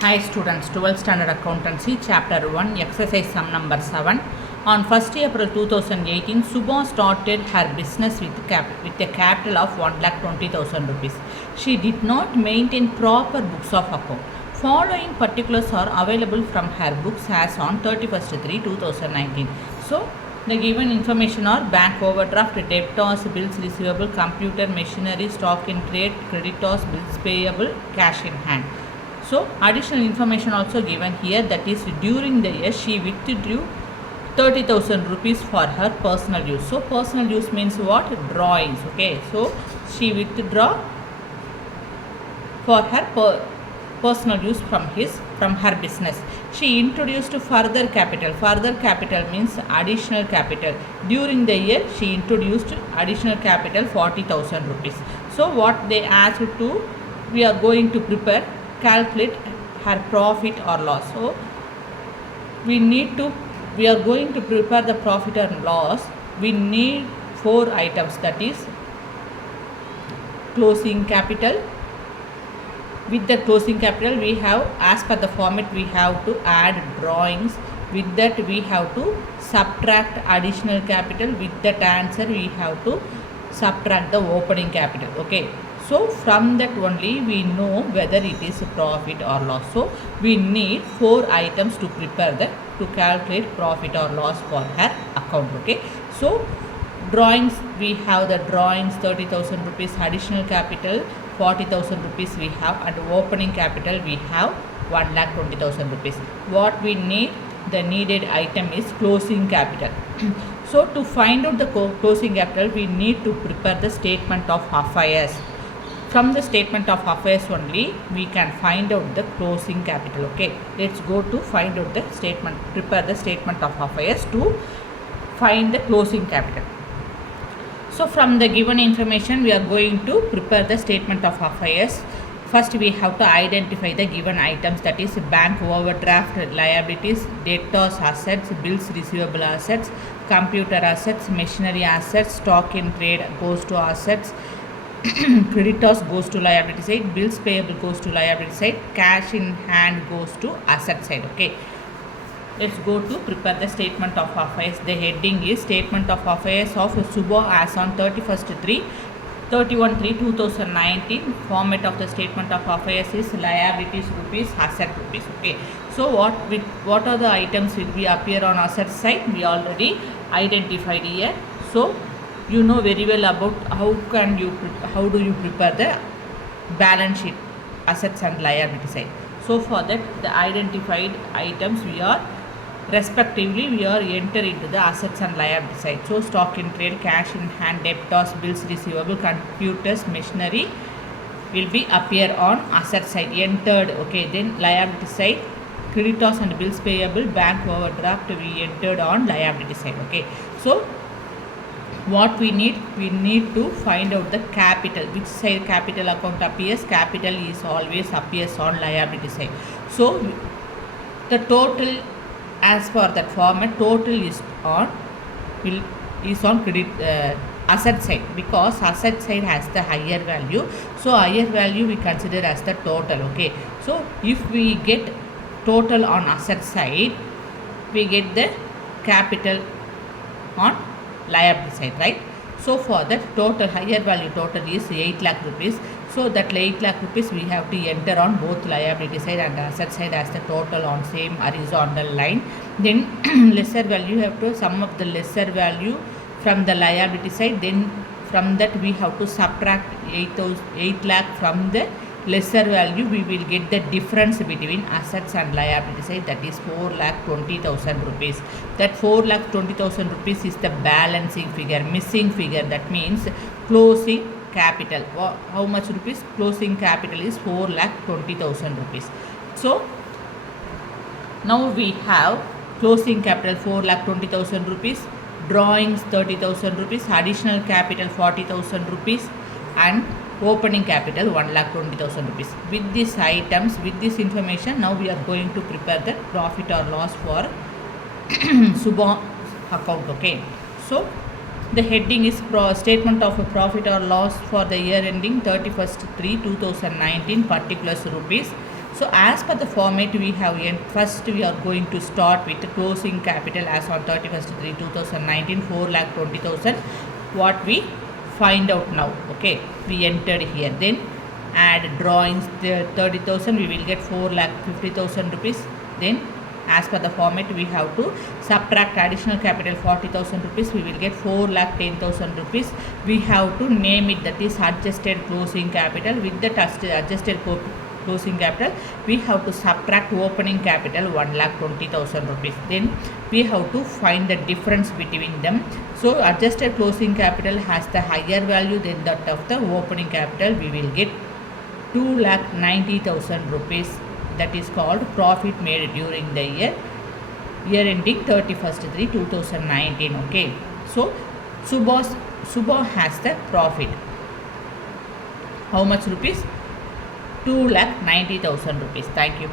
Hi students, 12th standard accountancy, chapter 1, exercise sum number 7. On 1st April 2018, Subha started her business with a capital of 1,20,000 rupees. She did not maintain proper books of account. Following particulars are available from her books as on 31st 3 2019. So, the given information are bank overdraft, debtors, bills receivable, computer, machinery, stock in trade, creditors, bills payable, cash in hand. So, additional information also given here, that is during the year she withdrew 30,000 rupees for her personal use. So, personal use means what? Drawings. Okay. So, she withdraw for her personal use from her business. She introduced further capital. Further capital means additional capital. During the year she introduced additional capital 40,000 rupees. So, what they asked to, we are going to prepare, calculate her profit or loss. So we are going to prepare the profit or loss. We need 4 items, that is closing capital. With the closing capital we have, as per the format, we have to add drawings. With that we have to subtract additional capital. With that answer we have to subtract the opening capital. Okay. So, from that only we know whether it is a profit or loss. So, we need 4 items to calculate profit or loss for her account. Okay. So, drawings, we have the drawings 30,000 rupees, additional capital 40,000 rupees we have, and opening capital we have 1,20,000 rupees. What we need, the needed item is closing capital. So, to find out the closing capital, we need to prepare the statement of affairs. From the statement of affairs only we can find out the closing capital. Okay, let's go to find out the statement, prepare the statement of affairs to find the closing capital. So, from the given information we are going to prepare the statement of affairs. First we have to identify the given items, that is bank overdraft liabilities, debtors assets, bills receivable assets, computer assets, machinery assets, stock in trade goes to assets, creditors goes to liability side, bills payable goes to liability side, cash in hand goes to asset side. Okay, let's go to prepare the statement of affairs. The heading is statement of affairs of Subha as on 31/3/2019. Format of the statement of affairs is liabilities rupees, asset rupees. Okay, so what are the items will be appear on asset side? We already identified here. So you know very well about how do you prepare the balance sheet, assets and liability side. So for that, the identified items we are enter into the assets and liability side. So stock in trade, cash in hand, debtors, bills receivable, computers, machinery will be appear on asset side, entered. Okay, then liability side, creditors and bills payable, bank overdraft we entered on liability side. Okay, so what we need to find out the capital, which side capital account appears. Capital is always appears on liability side. So the total, as for that format, total is on credit asset side, because asset side has the higher value. So higher value we consider as the total. Okay, so if we get total on asset side, we get the capital on liability side, right? So for that, total higher value total is 8 lakh rupees. So that 8 lakh rupees we have to enter on both liability side and asset side as the total on same horizontal line. Then lesser value, you have to sum up the lesser value from the liability side. Then from that we have to subtract 8 lakh from the lesser value. We will get the difference between assets and liability side, that is 4,20,000 rupees. That 4,20,000 rupees is the balancing figure, missing figure. That means closing capital. How much rupees? Closing capital is 4,20,000 rupees. So now we have closing capital 4,20,000 rupees, drawings 30,000 rupees, additional capital 40,000 rupees, and opening capital 1,20,000 rupees. With these items, with this information, now we are going to prepare the profit or loss for Subha account. Okay, so the heading is statement of a profit or loss for the year ending 31st 3/2019, particulars rupees. So as per the format we have, first we are going to start with the closing capital as on 31st 3 2019, 4,20,000. What we find out now, okay, we entered here. Then add drawings, the 30,000, we will get 4,50,000 rupees. Then as per the format we have to subtract additional capital 40,000 rupees, we will get 4,10,000 rupees. We have to name it, that is adjusted closing capital. With that adjusted closing capital we have to subtract opening capital 1,20,000 rupees. Then we have to find the difference between them. So adjusted closing capital has the higher value than that of the opening capital. We will get 2,90,000 rupees. That is called profit made during the year ending 31st 3 2019. Okay, so Subha has the profit. How much rupees? 2,90,000 rupees. Thank you.